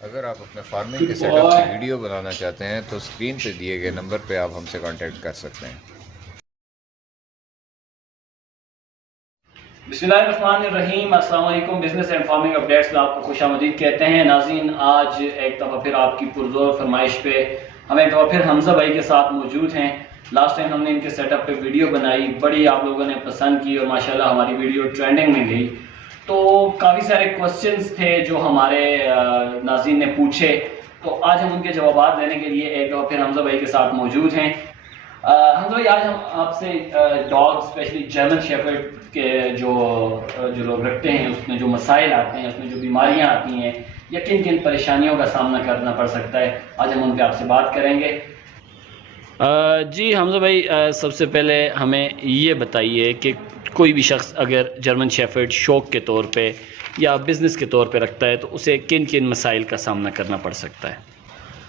अगर आप अपने फार्मिंग के सेटअप की वीडियो बनाना चाहते हैं तो स्क्रीन पर दिए गए नंबर पर आप हमसे कांटेक्ट कर सकते हैं। बिस्मिल्लाहिर्रहमानिर्रहीम, अस्सलाम वालेकुम। बिजनेस एंड फार्मिंग अपडेट्स में आपको खुशामदीद कहते हैं। नाज़रीन, आज एक दफ़ा फिर आपकी पुरज़ोर फरमाइश पे हम एक दफ़ा फिर हमज़ा भाई के साथ मौजूद हैं। लास्ट टाइम हमने इनके सेटअप पे वीडियो बनाई, बड़ी आप लोगों ने पसंद की और माशाल्लाह हमारी वीडियो ट्रेंडिंग में गई। तो काफ़ी सारे क्वेश्चंस थे जो हमारे नाज़रीन ने पूछे, तो आज हम उनके जवाब देने के लिए एक दफ़ा फिर हमज़ा भाई के साथ मौजूद हैं। हमज़ा भाई, आज हम आपसे डॉग स्पेशली जर्मन शेफर्ड के जो लोग रखते हैं उसमें जो मसाइल आते हैं, उसमें जो बीमारियां आती हैं या किन किन परेशानियों का सामना करना पड़ सकता है, आज हम उन पर आपसे बात करेंगे। जी हमज़ा भाई, सबसे पहले हमें ये बताइए कि कोई भी शख्स अगर जर्मन शेफर्ड शौक़ के तौर पे या बिज़नेस के तौर पे रखता है तो उसे किन किन मसाइल का सामना करना पड़ सकता है।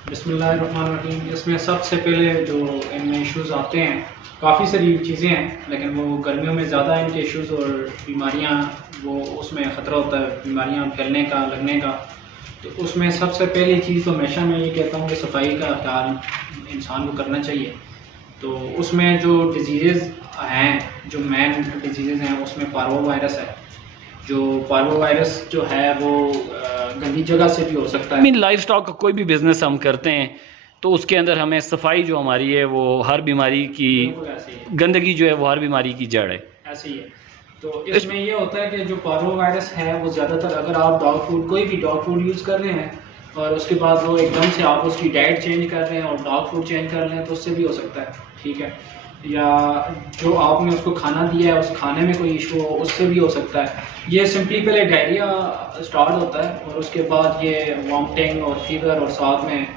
बिस्मिल्लाहिर्रहमानिर्रहीम। इसमें सबसे पहले जो इनमें इश्यूज़ आते हैं, काफ़ी सारी चीज़ें हैं, लेकिन वो गर्मियों में ज़्यादा इनके इश्यूज़ और बीमारियां, वो उसमें ख़तरा होता है बीमारियां फैलने का, लगने का। तो उसमें सबसे पहली चीज़ तो हमेशा मैं ये कहता हूँ कि सफाई का ख्याल इंसान को करना चाहिए। तो उसमें जो डिजीज़ हैं, जो मेन डिजीज़ हैं, उसमें पार्वो वायरस है। जो पार्वो वायरस जो है वो गंदी जगह से भी हो सकता है। लाइफ स्टॉक का कोई भी बिज़नेस हम करते हैं तो उसके अंदर हमें सफाई जो हमारी है वो हर बीमारी की, गंदगी जो है वो हर बीमारी की जड़ है। ऐसे ही है। तो इसमें ये होता है कि जो पार्वो वायरस है वो ज़्यादातर अगर आप डॉग फूड, कोई भी डॉग फूड यूज़ कर रहे हैं और उसके बाद वो एकदम से आप उसकी डाइट चेंज कर रहे हैं और डॉग फूड चेंज कर रहे हैं, तो उससे भी हो सकता है। ठीक है। या जो आपने उसको खाना दिया है उस खाने में कोई इशू हो, उससे भी हो सकता है। ये सिंपली पहले डायरिया स्टार्ट होता है और उसके बाद ये वॉमिटिंग और फीवर और साथ में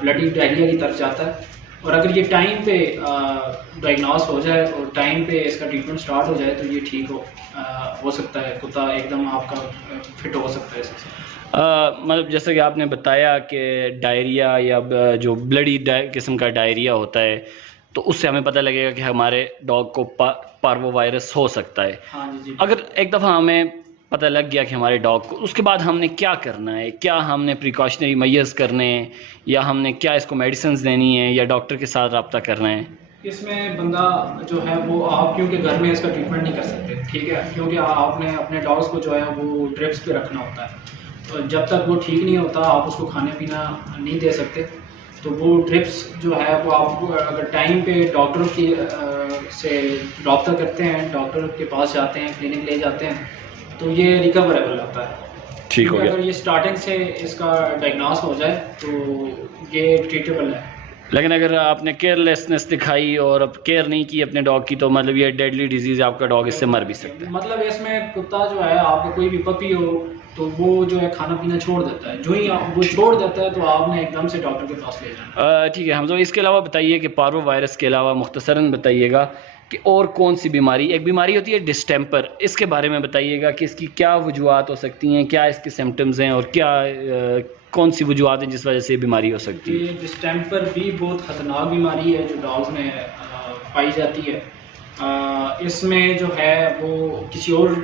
ब्लडी डायरिया की तरफ जाता है। और अगर ये टाइम पे डायग्नोस हो जाए और टाइम पे इसका ट्रीटमेंट स्टार्ट हो जाए तो ये ठीक हो सकता है, कुत्ता एकदम आपका फिट हो सकता है इससे। मतलब जैसे कि आपने बताया कि डायरिया या जो ब्लडी किस्म का डायरिया होता है तो उससे हमें पता लगेगा कि हमारे डॉग को पार्वो वायरस हो सकता है। हाँ जी। अगर एक दफ़ा हमें पता लग गया कि हमारे डॉग को, उसके बाद हमने क्या करना है? क्या हमने प्रिकॉशनरी मेजर्स करने हैं या हमने क्या इसको मेडिसिन देनी है या डॉक्टर के साथ रब्ता करना है? इसमें बंदा जो है वो, आप क्योंकि घर में इसका ट्रीटमेंट नहीं कर सकते, ठीक है, क्योंकि आपने अपने डॉग्स को जो है वो ड्रिप्स पे रखना होता है। तो जब तक वो ठीक नहीं होता आप उसको खाने पीना नहीं दे सकते। तो वो ड्रिप्स जो है वो आप अगर टाइम पे डॉक्टर की से रब्ता करते हैं, डॉक्टर के पास जाते हैं, क्लिनिक ले जाते हैं, तो ये रिकवरेबल होता है। ठीक हो गया। अगर ये स्टार्टिंग से इसका डायग्नोस हो जाए तो ये ट्रीटेबल है। लेकिन अगर आपने केयरलेसनेस दिखाई और अब केयर नहीं की अपने डॉग की तो मतलब ये डेडली डिजीज़, आपका डॉग इससे मर भी सकता है। मतलब इसमें कुत्ता जो है, आपका कोई भी पपी हो तो वो जो है खाना पीना छोड़ देता है। जो ही आप वो छोड़ देता है तो आपने एकदम से डॉक्टर के पास ले जाना। ठीक है हमज़ा, इसके अलावा बताइए कि पार्वो वायरस के अलावा मुख्तसरन बताइएगा कि और कौन सी बीमारी, एक बीमारी होती है डिस्टेम्पर, इसके बारे में बताइएगा कि इसकी क्या वजूहत हो सकती हैं, क्या इसके सिम्टम्स हैं और क्या कौन सी वजूहत हैं जिस वजह से बीमारी हो सकती है। ये डिस्टेम्पर भी बहुत ख़तरनाक बीमारी है जो डॉग्स में पाई जाती है। इसमें जो है वो किसी और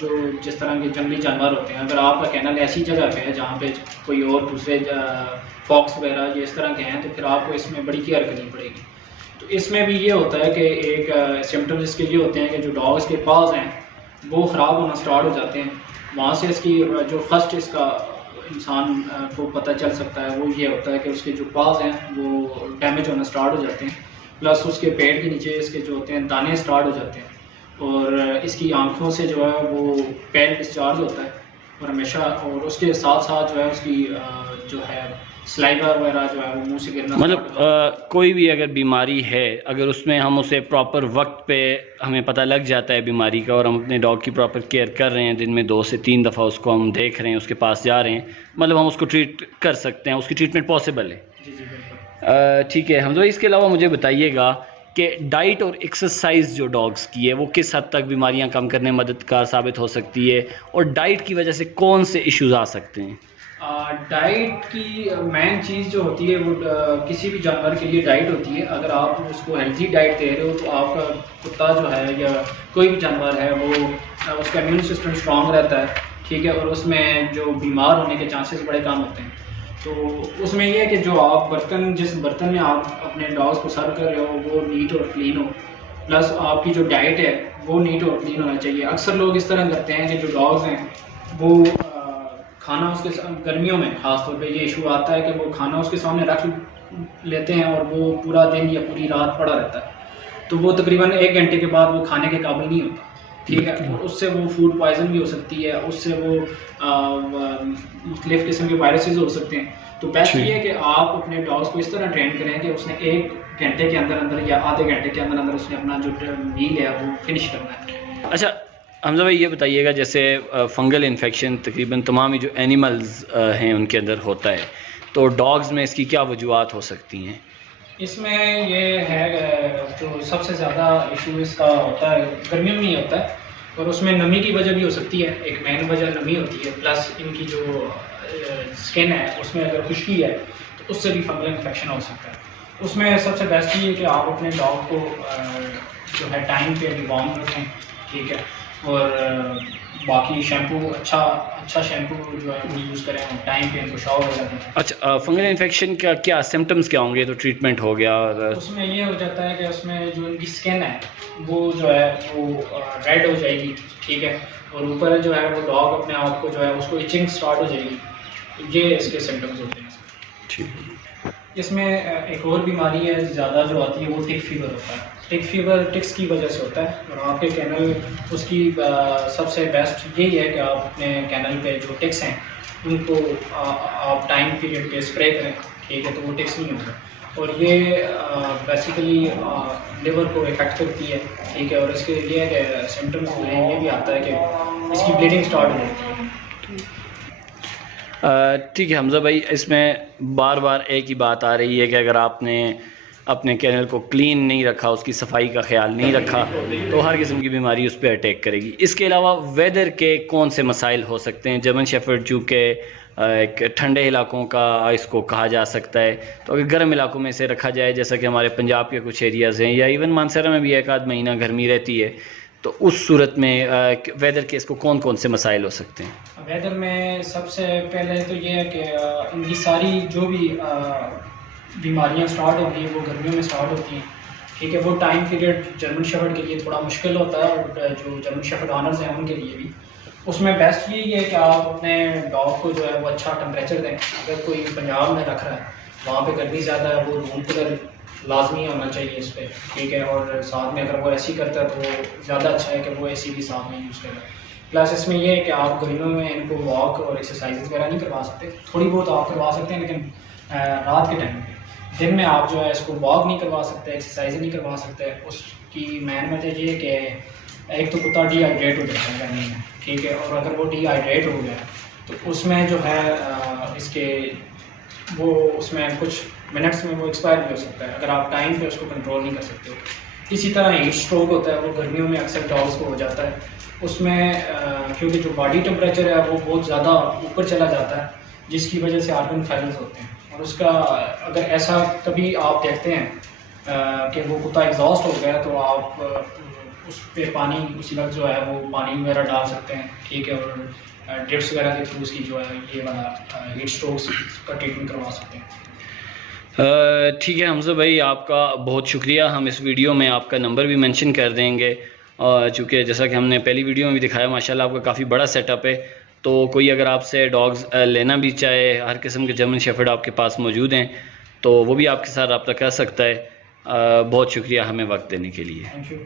जो जिस तरह के जंगली जानवर होते हैं, अगर आपका कैनल ऐसी जगह पे है जहाँ पे कोई और दूसरे फॉक्स वगैरह ये इस तरह के हैं, तो फिर आपको इसमें बड़ी केयर करनी पड़ेगी। तो इसमें भी ये होता है कि एक सिम्टम्स इसके ये होते हैं कि जो डॉग्स के पास हैं वो ख़राब होना स्टार्ट हो जाते हैं। वहाँ से इसकी जो फर्स्ट इसका इंसान को पता चल सकता है वो ये होता है कि उसके जो पास हैं वो डैमेज होना स्टार्ट हो जाते हैं, प्लस उसके पेट के नीचे इसके जो होते हैं दाने स्टार्ट हो जाते हैं और इसकी आंखों से जो है वो पेल डिस्चार्ज होता है और हमेशा, और उसके साथ साथ जो है उसकी जो है स्लाइवा वगैरह जो है वो मुंह से गिरना। मतलब कोई भी अगर बीमारी है, अगर उसमें हम उसे प्रॉपर वक्त पे हमें पता लग जाता है बीमारी का और हम अपने डॉग की प्रॉपर केयर कर रहे हैं, दिन में 2 से 3 दफ़ा उसको हम देख रहे हैं, उसके पास जा रहे हैं, मतलब हम उसको ट्रीट कर सकते हैं, उसकी ट्रीटमेंट पॉसिबल है। जी बिल्कुल। ठीक है हमज़ा, इसके अलावा मुझे बताइएगा कि डाइट और एक्सरसाइज जो डॉग्स की है वो किस हद तक बीमारियां कम करने में मददगार साबित हो सकती है और डाइट की वजह से कौन से इश्यूज आ सकते हैं। डाइट की मेन चीज़ जो होती है वो किसी भी जानवर के लिए डाइट होती है। अगर आप उसको हेल्दी डाइट दे रहे हो तो आपका कुत्ता जो है या कोई भी जानवर है वो उसका इम्यून सिस्टम स्ट्रांग रहता है, ठीक है, और उसमें जो बीमार होने के चांसेस बड़े कम होते हैं। तो उसमें यह है कि जो आप जिस बर्तन में आप अपने डॉग्स को सर्व कर रहे हो वो नीट और क्लीन हो, प्लस आपकी जो डाइट है वो नीट और क्लीन होना चाहिए। अक्सर लोग इस तरह करते हैं कि जो डॉग्स हैं वो खाना उसके गर्मियों में ख़ास तौर पे ये इशू आता है कि वो खाना उसके सामने रख लेते हैं और वो पूरा दिन या पूरी रात पड़ा रहता है, तो वो तकरीबन 1 घंटे के बाद वो खाने के काबिल नहीं होता, ठीक है। और उससे वो फूड पॉइजन भी हो सकती है, उससे वो मुख्तलिफ किस्म के वायरसेस हो सकते हैं। तो बेस्ट ये है कि आप अपने डॉग्स को इस तरह ट्रेन करें कि उसने 1 घंटे के अंदर अंदर या आधे घंटे के अंदर अंदर उसने अपना जो मील है वो फिनिश करना है। अच्छा हमजा भाई ये बताइएगा, जैसे फंगल इन्फेक्शन तकरीबन तमाम ही जो एनिमल्स हैं उनके अंदर होता है, तो डॉग्स में इसकी क्या वजूहत हो सकती हैं? इसमें ये है जो सबसे ज़्यादा इशू इसका होता है गर्मियों में ही होता है, और उसमें नमी की वजह भी हो सकती है। एक मेन वजह नमी होती है, प्लस इनकी जो स्किन है उसमें अगर खुश्की है तो उससे भी फंगल इन्फेक्शन हो सकता है। उसमें सबसे बेस्ट ये है कि आप अपने डॉग को जो है टाइम पे डिवॉर्म रखें, ठीक है, और बाकी शैम्पू अच्छा शैम्पू जो है वो यूज़ करें और टाइम पे इनको शॉवर वगैरह दें। अच्छा फंगल इन्फेक्शन का क्या सिम्टम्स क्या होंगे? तो ट्रीटमेंट हो गया और उसमें ये हो जाता है कि उसमें जो इनकी स्किन है वो जो है वो रेड हो जाएगी, ठीक है, और ऊपर जो है वो डॉग अपने आप को जो है उसको इचिंग स्टार्ट हो जाएगी। ये इसके सिम्टम्स होते हैं। ठीक। इसमें एक और बीमारी है ज़्यादा जो आती है वो टिक फीवर होता है। टिक फीवर टिक्स की वजह से होता है, और आपके कैनल उसकी सबसे बेस्ट यही है कि आप अपने कैनल पे जो टिक्स हैं उनको आप टाइम पीरियड पे स्प्रे करें, ठीक है, तो वो टिक्स नहीं होगा। और ये बेसिकली लिवर को इफेक्ट करती है, ठीक है, और इसके लिए सिम्टम्स ये भी आता है कि इसकी ब्लीडिंग स्टार्ट हो जाती है। ठीक है हमजा भाई, इसमें बार बार एक ही बात आ रही है कि अगर आपने अपने कैनल को क्लीन नहीं रखा, उसकी सफाई का ख्याल नहीं रखा, तो हर किस्म की बीमारी उस पर अटैक करेगी। इसके अलावा वेदर के कौन से मसाइल हो सकते हैं? जर्मन शेफर्ड चूँकि एक ठंडे इलाकों का इसको कहा जा सकता है, तो अगर गर्म इलाकों में से रखा जाए, जैसा कि हमारे पंजाब के कुछ एरियाज़ हैं, या इवन मानसरा में भी 1 आध महीना गर्मी रहती है, तो उस सूरत में वेदर के इसको कौन कौन से मसाइल हो सकते हैं? वेदर में सबसे पहले तो ये है कि इनकी सारी जो भी बीमारियां स्टार्ट होती हैं वो गर्मियों में स्टार्ट होती हैं, ठीक है। वो टाइम पीरियड जर्मन शेफर्ड के लिए थोड़ा मुश्किल होता है, और जो जर्मन शेफर्ड ऑनर्स हैं उनके लिए भी। उसमें बेस्ट यही है कि आप अपने डॉग को जो है वो अच्छा टेम्परेचर दें। अगर कोई पंजाब में रख रहा है, वहाँ पे गर्मी ज़्यादा है, वो रूम कूलर लाजमी होना चाहिए इस पर, ठीक है, और साथ में अगर वो एसी करता है तो वो ज़्यादा अच्छा है कि वो एसी भी साथ में यूज़ करें। प्लस इसमें यह है कि आप गर्मियों में इनको वॉक और एक्सरसाइज वगैरह नहीं करवा सकते, थोड़ी बहुत आप करवा सकते हैं, लेकिन रात के टाइम पे। दिन में आप जो है इसको वॉक नहीं करवा सकते, एक्सरसाइज नहीं करवा सकते। उसकी मेन वजह ये है कि एक तो कुत्ता डिहाइड्रेट हो जाता है गर्मी में, ठीक है, और अगर वो डिहाइड्रेट हो गया तो उसमें जो है इसके वो उसमें कुछ मिनट्स में वो एक्सपायर भी हो सकता है अगर आप टाइम पे उसको कंट्रोल नहीं कर सकते हो। इसी तरह हीट स्ट्रोक होता है, वो गर्मियों में अक्सर डॉग्स को हो जाता है। उसमें क्योंकि जो बॉडी टेम्परेचर है वो बहुत ज़्यादा ऊपर चला जाता है, जिसकी वजह से ऑर्गन फेल्स होते हैं। और उसका अगर ऐसा कभी आप देखते हैं कि वो कुत्ता एग्जॉस्ट हो गया, तो आप उस पर पानी उसी वक्त जो है वो पानी वगैरह डाल सकते हैं, ठीक है, और ड्रिप्स वगैरह के थ्रू उसकी जो है ये वाला हीट स्ट्रोक्स का ट्रीटमेंट करवा सकते हैं। ठीक है हमजा भाई, आपका बहुत शुक्रिया। हम इस वीडियो में आपका नंबर भी मेंशन कर देंगे, चूँकि जैसा कि हमने पहली वीडियो में भी दिखाया, माशाल्लाह आपका काफ़ी बड़ा सेटअप है। तो कोई अगर आपसे डॉग्स लेना भी चाहे, हर किस्म के जर्मन शेफर्ड आपके पास मौजूद हैं, तो वो भी आपके साथ रब्ता कर सकता है। बहुत शुक्रिया हमें वक्त देने के लिए। Thank you.